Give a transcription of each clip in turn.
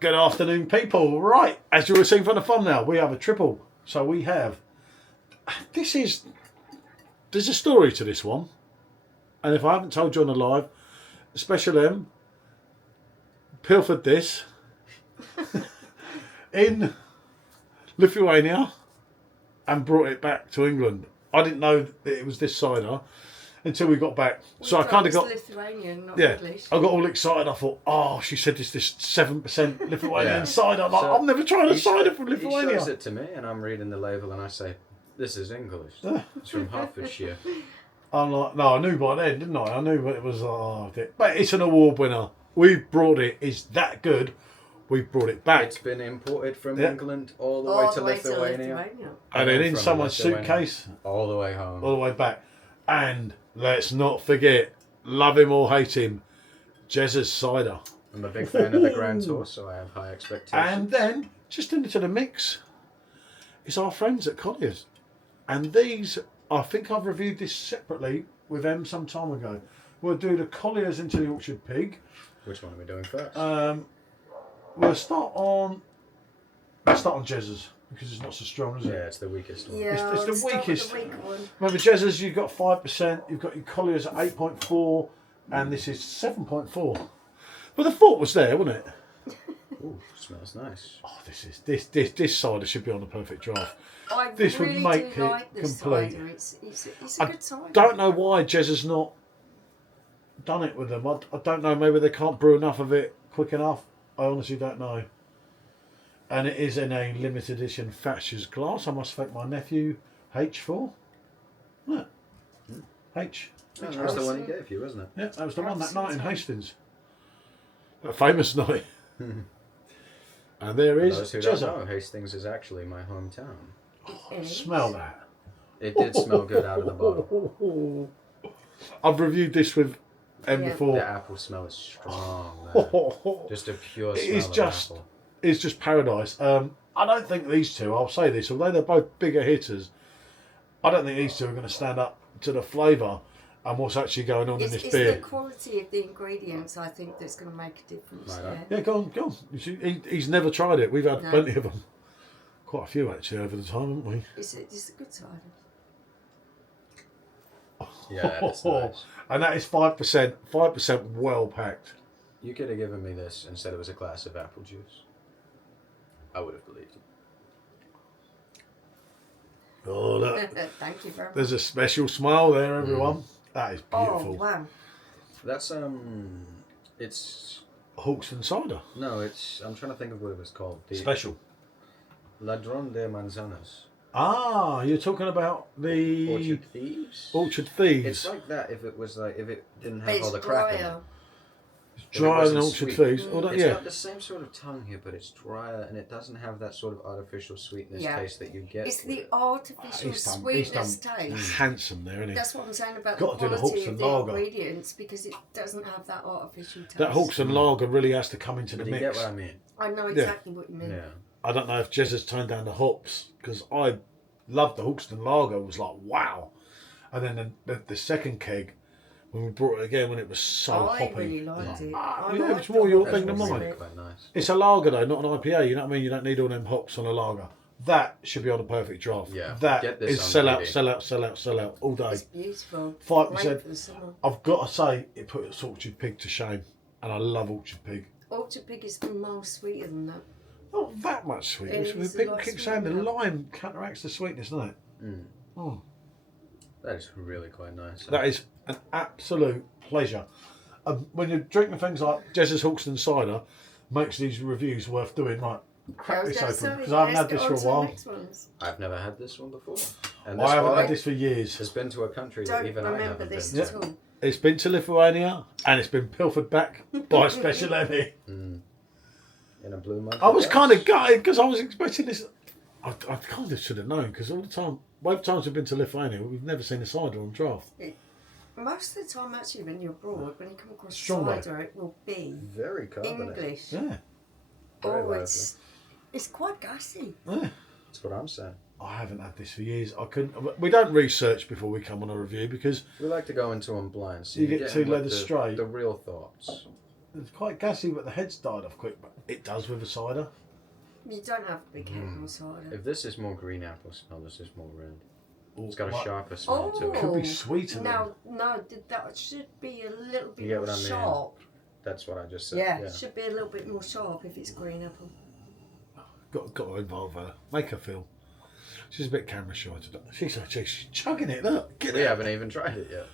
Good afternoon, people. Right, as you were seeing from the thumbnail, we have a triple. So we have... There's a story to this one. And if I haven't told you on the live, Special M pilfered this in Lithuania and brought it back to England. I didn't know that it was this cider until we got back. So I kind of got Lithuanian, not English. I got all excited. I thought, oh, she said this 7% Lithuanian cider. I'm like, So I'm never trying a cider from Lithuania. He shows it to me, and I'm reading the label, and I say, "This is English. It's from Hertfordshire." I'm like, no, I knew by then, didn't I? I knew it was. But it's an award winner. We've brought it. It's that good. We've brought it back. It's been imported from England all the way to Lithuania. And then in someone's suitcase. All the way home. All the way back. And let's not forget, love him or hate him, Jez's cider. I'm a big fan of the Grand Tour, so I have high expectations. And then, just into the mix, is our friends at Colliers. And these, I think I've reviewed this separately with them some time ago. We'll do the Colliers into the Orchard Pig. Which one are we doing first? We'll start on Jez's, because it's not so strong, is it? Yeah, it's the weakest one. Yeah, it's the weakest. The weak one. Remember, Jez's, you've got 5%, you've got your Colliers at 8.4, and this is 7.4. But the thought was there, wasn't it? Ooh, smells nice. Oh, this cider should be on the perfect draft. This would make it like this complete. Cider. It's a good cider. Don't know why Jez has not done it with them. I don't know. Maybe they can't brew enough of it quick enough. I honestly don't know. And it is in a limited edition Thatcher's glass. I must thank my nephew H for. Yeah. H. Oh, that was the one he gave you, wasn't it? Yeah, that was the one that night in Hastings. That famous night. And there is those who don't know, Hastings is actually my hometown. Oh, smell that. It did smell good out of the bottle. I've reviewed this with M before. The apple smell is strong. There. Just a pure smell of apple. It's just paradise. I don't think these two, I'll say this, although they're both bigger hitters, I don't think these two are going to stand up to the flavour and what's actually going on in this beer. It's the quality of the ingredients, I think, that's going to make a difference. Right. Yeah, go on. You see, he's never tried it. We've had plenty of them. Quite a few, actually, over the time, haven't we? It's a good cider. Yeah, that's nice. And that is 5%. 5% well packed. You could have given me this and said it was a glass of apple juice. I would have believed it. Oh, look. Thank you very much. There's a special smile there, everyone. That is beautiful. Oh, wow. That's, it's... Hawkstone cider. No, it's... I'm trying to think of what it was called. Special. Ladrón de Manzanas. Ah, you're talking about the... Orchard Thieves? Orchard Thieves. It's like that if it didn't have It's all the crap in it. drier. Drier than Orchard Thieves. It's got the same sort of tongue here, but it's drier and it doesn't have that sort of artificial sweetness taste that you get. It's the artificial sweetness taste. Handsome there, isn't he? That's what I'm saying about Got to the do the quality Hawkstone of the lager. ingredients, because it doesn't have that artificial taste. That Hawkstone lager really has to come into the Do you mix. get what I mean? I know exactly what you mean. Yeah. I don't know if Jez has turned down the hops, because I loved the Hawkstone lager. It was like, wow. And then the second keg, when we brought it again, when it was so hoppy. I really liked it. Yeah, it's more your thing than mine. Quite nice. It's a lager though, not an IPA. You know what I mean? You don't need all them hops on a lager. That should be on a perfect draft. Yeah, that get this is on sell out, DVD. sell out all day. It's beautiful. 5%. Great for the summer. I've got to say, it put Orchard Pig to shame, and I love Orchard Pig. Orchard Pig is miles sweeter than that. Not that much sweetness. It is a People lot keep saying the sweeter. lime counteracts the sweetness, doesn't it? Oh. That is really quite nice. That is an absolute pleasure. When you're drinking things like Jez's Hawkstone cider, makes these reviews worth doing. Like, crack this open, because I haven't had this for a while. I've never had this one before. And I haven't had this for years. It's been to a country Don't that even I remember haven't this been at to. all. It's been to Lithuania, and it's been pilfered back by Special Emmy. In a blue mug. I was kind of gutted, because I was expecting this. I kind of should have known, because all the time, both times we've been to Lithuania, we've never seen a cider on draft. Most of the time, actually, when you're abroad, when you come across Strong cider, it will be very carbonated. English. Yeah. Very Oh, it's quite gassy. Yeah. That's what I'm saying. I haven't had this for years. I couldn't. We don't research before we come on a review, because We like to go into them blind, so You you get get too in with led astray. The real thoughts. It's quite gassy, but the head's died off quick. But it does with a cider. You don't have to be careful with cider. If this is more green apple smell, this is more red. Ooh, It's got a might- sharper smell to it. Could be sweeter. No, that should be a little bit You get more what I mean? sharp. That's what I just said. Yeah, it should be a little bit more sharp if it's green apple. Got to involve her. Make her feel. She's a bit camera shy today. She's chugging it. Look, We haven't even tried it yet.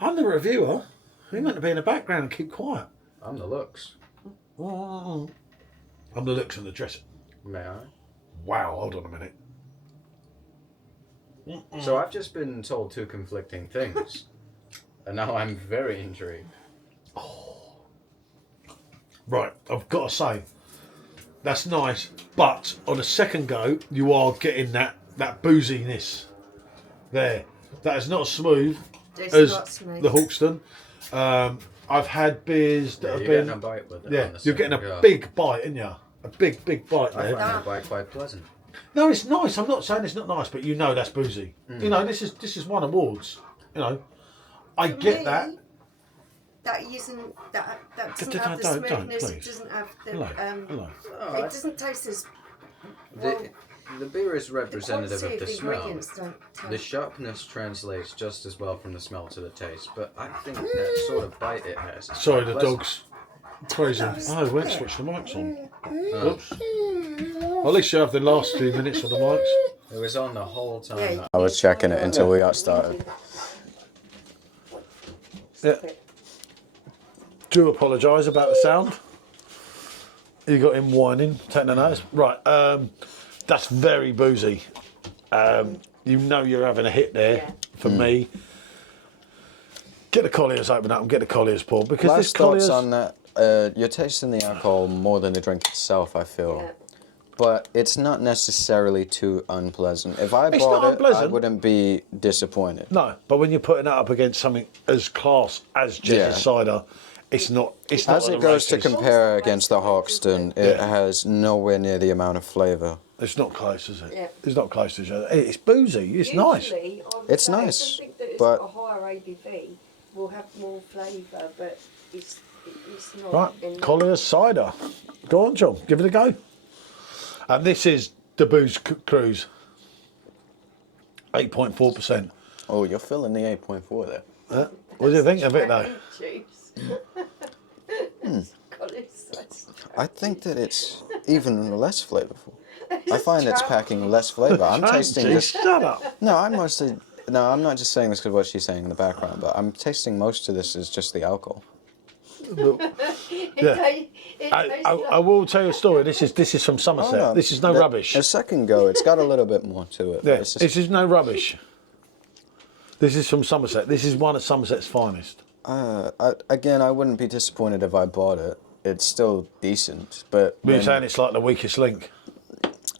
I'm the reviewer. We meant to be in the background and keep quiet. I'm the looks. I'm the looks and the dressing. May I? Wow, hold on a minute. So I've just been told two conflicting things. And now I'm very intrigued. Right, I've got to say, that's nice, but on a second go, you are getting that booziness there. That is not as smooth It's as not smooth. the Hawkstone. I've had beers that Yeah, have you're been. getting a bite with it. Yeah, on the you're getting a second go. big bite, aren't you? A big bite I there. find that bite quite pleasant. No, it's nice. I'm not saying it's not nice, but you know that's boozy. You know, this is won awards. You know, I For get me, that. That isn't that doesn't Don't, have the don't, smoothness. It please. doesn't have the Hello, hello. Oh, it doesn't taste as well. the beer is The representative quality of the the smell. ingredients don't The taste. sharpness translates just as well from the smell to the taste, but I think that sort of bite it has. is Sorry, quite the pleasant. dog's crazy. Oh, we won't switch the mics on. Whoops. Well, at least you have the last 2 minutes on the mics. It was on the whole time. Yeah. I was checking it until we got started. Yeah. Do apologise about the sound. You got him whining, taking a notice. Right, that's very boozy. You know you're having a hit there Yeah. for me. Get the Colliers open up and get the Colliers poured because this Last thoughts Colliers. on that. You're tasting the alcohol more than the drink itself, I feel. Yeah. But it's not necessarily too unpleasant. If I It's bought not it, I unpleasant. wouldn't be disappointed. No, but when you're putting that up against something as class as Jess's Yeah. cider, it's not. It's not. As one it of goes those to things. compare against the Hawkstone, it Yeah. has nowhere near the amount of flavour. It's not close, is it? Yeah. It's not close to each other. It's boozy. It's nice. Usually, I would It's say nice, something that is but- a higher ABV will have more flavour, but it's not. Right, in Colliers cider. Go on, John. Give it a go. And this is the booze cruise. 8.4%. Oh, you're filling the 8.4 there. What do you think of it, though? I think that it's even less flavourful. I find it's packing less flavour. I'm tasting Gee, this. shut up. No, I'm mostly. No, I'm not just saying this because what she's saying in the background, but I'm tasting most of this as just the alcohol. Yeah. I will tell you a story. This is from Somerset. Oh, no. This is no rubbish. A second go, it's got a little bit more to it. but Yeah, it's just- this is no rubbish. This is from Somerset. This is one of Somerset's finest. Again, I wouldn't be disappointed if I bought it. It's still decent, but We're when- saying it's like the weakest link.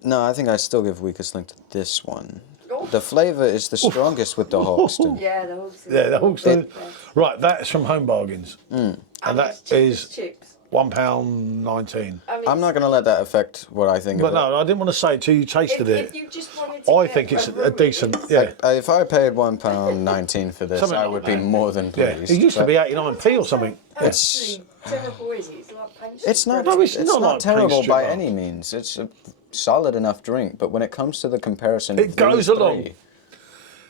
no, I think I still give weakest link to this one. The flavour is the strongest with the Hawkstone. Yeah, the Hawkstone. Yeah, the Hawkstone. Right, that's from Homebargains. And that is chips. £1.19. I'm not going to let that affect what I think But of it. no, I didn't want to say it till you tasted If it. you just wanted to I get think it's a Rumi's, decent, yeah. If I paid £1.19 for this, Something I like would be that. more than Yeah, pleased. it used to but be 89p or something. It's terrible, is it? It's like pastry. it's not. No, it's it's not not like terrible pastry, by no. any means. It's a solid enough drink, but when it comes to the comparison, It of goes these along. three,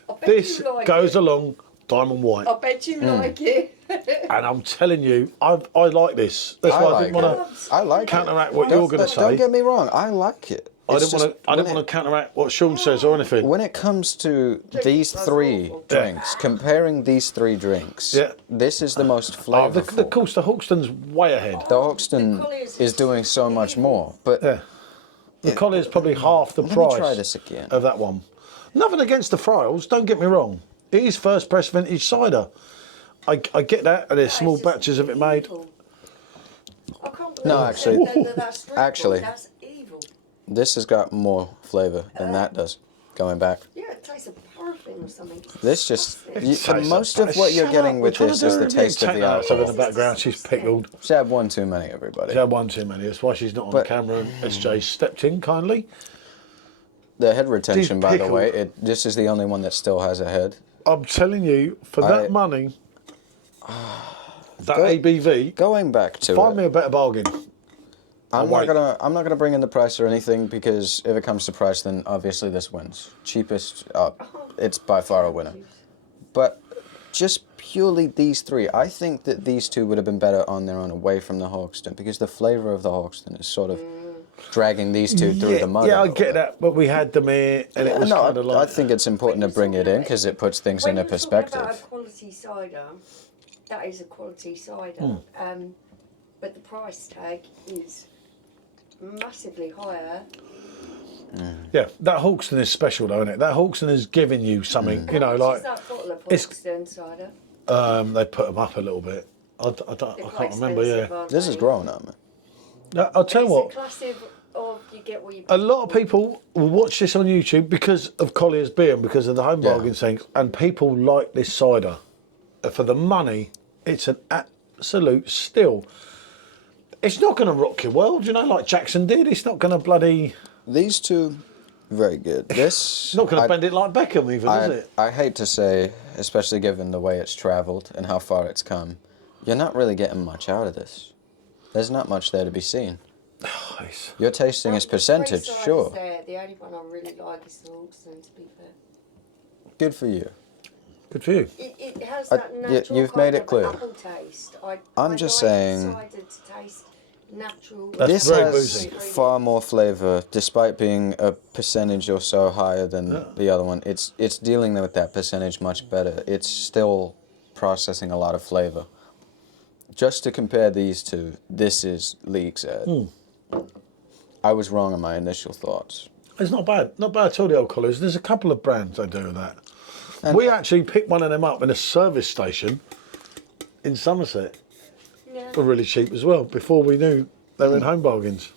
I bet This you like goes it. along diamond white. I bet you like it. And I'm telling you, I like this. That's I why I like didn't want it. I like counteract it. what you're gonna Don't say. get me wrong. I like it. I It's didn't want just to. I didn't when want to counteract what Sean says or anything. When it comes to these that's three awful. drinks, comparing these three drinks, Yeah. this is the most Oh, flavourful. of course, the Hawkstone's way ahead. The Hawkstone Colliers is doing so much more, but Yeah. The Collier's probably half the let me price try this again. of that one. Nothing against the Friels, don't get me wrong. It is first press vintage cider. I get that, and there's small It's just batches of it made. evil. I can't believe No, you actually- said that's dreadful. actually. That's evil. This has got more flavour than that does. Going back, Yeah, it tastes of paraffin or something. this just Tastes most like- of what you're Shut getting up, with we're this trying is to the do a taste of take the notes over alcohol. in the background. She's pickled. She had one too many, everybody. She had one too many. That's why she's not on But- camera. And SJ stepped in kindly. The head retention, by the pickled. way, this is the only one that still has a head. I'm telling you, for that money, that ABV. Going back to Find me a better bargain. I'm not gonna bring in the price or anything, because if it comes to price, then obviously this wins. Cheapest, it's by far a winner. But just purely these three, I think that these two would have been better on their own away from the Hawkstone, because the flavour of the Hawkstone is sort of dragging these two through the mud. Yeah, I get that, but we had them here, and it was kind of like... I think it's important to bring it in, because it puts things into perspective. When you're talking about a quality cider, that is a quality cider, but the price tag is massively higher. Yeah, that Hawkstone is special though, isn't it? That Hawkstone is giving you something, you know, like... Is that bottle of Hawkstone cider? They put them up a little bit. I can't remember, yeah. This is growing on me. I'll tell you what. It's a classic of you get what you pay A lot of people will watch this on YouTube because of Colliers beer and because of the home bargain things, and people like this cider. For the money, it's an absolute steal. It's not going to rock your world, you know, like Jackson did. It's not going to bloody... These two, very good. This... It's not going to bend it like Beckham even, is it? I hate to say, especially given the way it's travelled and how far it's come, you're not really getting much out of this. There's not much there to be seen. Nice. Your tasting is percentage, sure. The only one I really like is the Hawkstone, to be fair. Good for you. Good for you. It has that natural you've made it clear. apple taste. I'm just saying... Cider to taste natural. This very has boozy. far more flavour, despite being a percentage or so higher than the other one. It's dealing with that percentage much better. It's still processing a lot of flavour. Just to compare these two, this is leagues ahead. I was wrong in my initial thoughts. It's not bad. Not bad at all, the old Colliers. There's a couple of brands that do that. And we actually picked one of them up in a service station in Somerset. Yeah. For really cheap as well, before we knew they were in home bargains.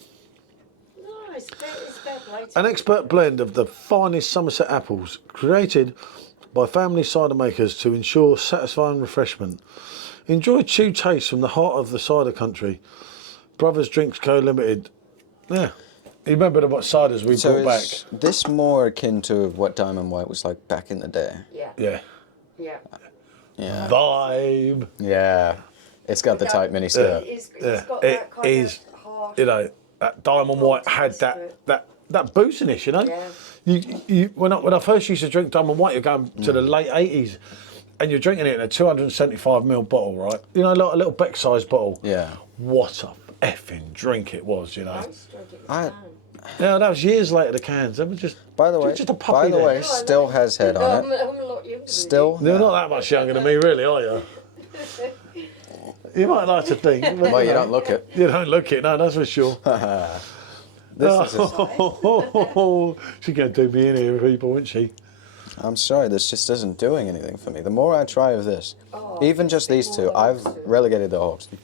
No, it's fair play to An expert blend of the finest Somerset apples, created by family cider makers to ensure satisfying refreshment. Enjoy true taste from the heart of the cider country. Brothers Drinks Co. Limited. Yeah. You remember what ciders we brought back? Is this more akin to what Diamond White was like back in the day? Yeah. Yeah. Yeah. Yeah. Vibe. Yeah. It's got the tight mini skirt. It's Yeah. got It that kind is, of harsh. you know, that Diamond White had that booziness, you know? Yeah. When I first used to drink Diamond White, you're going to the late 80s, and you're drinking it in a 275ml bottle, right? You know, like a little Beck-sized bottle. Yeah. What a effing drink it was, you know? I used to drink it with I- a can. Yeah, that was years later, the cans. They were just... By the way, just a puppy then. still has head on it. I'm a lot younger than Still. You're not that much younger than me, really, are you? You might like to think. But, Well, you don't look it. You don't look it, no, that's for sure. She's going to do me in here, people, isn't she? I'm sorry, this just isn't doing anything for me. The more I try of this, even just these two, I've relegated the Hawkstone.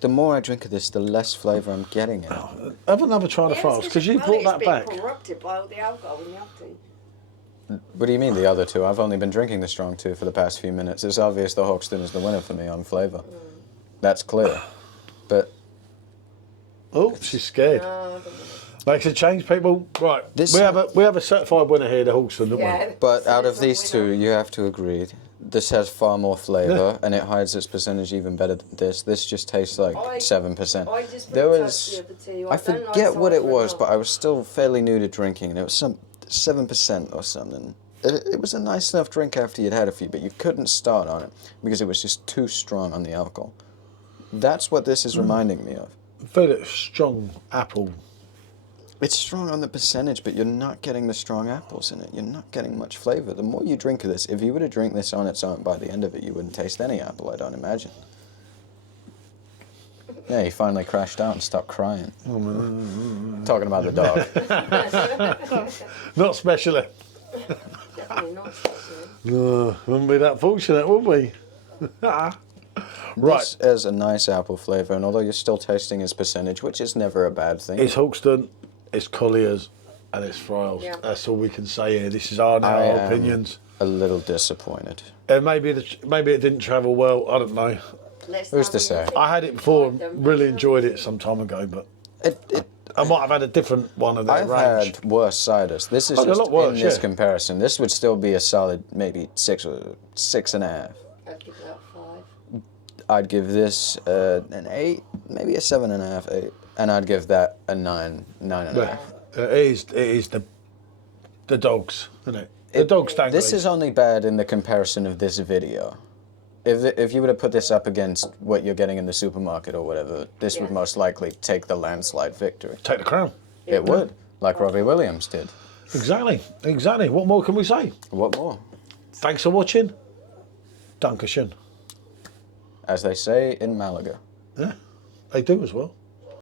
The more I drink of this, the less flavour I'm getting in it. Have another try of Friels, because you brought that back. It's corrupted by all the alcohol in the alcohol. What do you mean the other two? I've only been drinking the strong two for the past few minutes. It's obvious the Hawkstone is the winner for me on flavour. That's clear. But... Oh, she's scared. Makes a change, people. Right, we have a certified winner here, the Hawkstone, don't we? But out of these two, you have to agree, this has far more flavour, and it hides its percentage even better than this. This just tastes like 7%. There was... I forget what it was, but I was still fairly new to drinking, and it was some 7% or something. It was a nice enough drink after you'd had a few, but you couldn't start on it, because it was just too strong on the alcohol. That's what this is reminding me of. I feel it's strong apple. It's strong on the percentage, but you're not getting the strong apples in it. You're not getting much flavour. The more you drink of this, if you were to drink this on its own, by the end of it, you wouldn't taste any apple, I don't imagine. Yeah, he finally crashed out and stopped crying. Talking about the dog. Not specially. Definitely not special. No, wouldn't be that fortunate, would we? Right. This has a nice apple flavour, and although you're still tasting its percentage, which is never a bad thing. It's Hawkstone, it's Colliers, and it's Friels. Yeah. That's all we can say here. This is our opinions. A little disappointed. Maybe it didn't travel well. I don't know. Who's to say? I had it before, really enjoyed it some time ago, but I might have had a different one of their range. I've had worse ciders. This is just in this comparison. This would still be a solid maybe 6 or 6.5. I'd give that 5. I'd give this an 8, maybe a 7.5, 8, and I'd give that a 9, 9.5. It is the dogs, isn't it? The dogs dangly. This is only bad in the comparison of this video. If you were to put this up against what you're getting in the supermarket or whatever, this would most likely take the landslide victory. Take the crown. It would, like Robbie Williams did. Exactly. What more can we say? What more? Thanks for watching. Dankeschön. As they say in Malaga. Yeah, they do as well.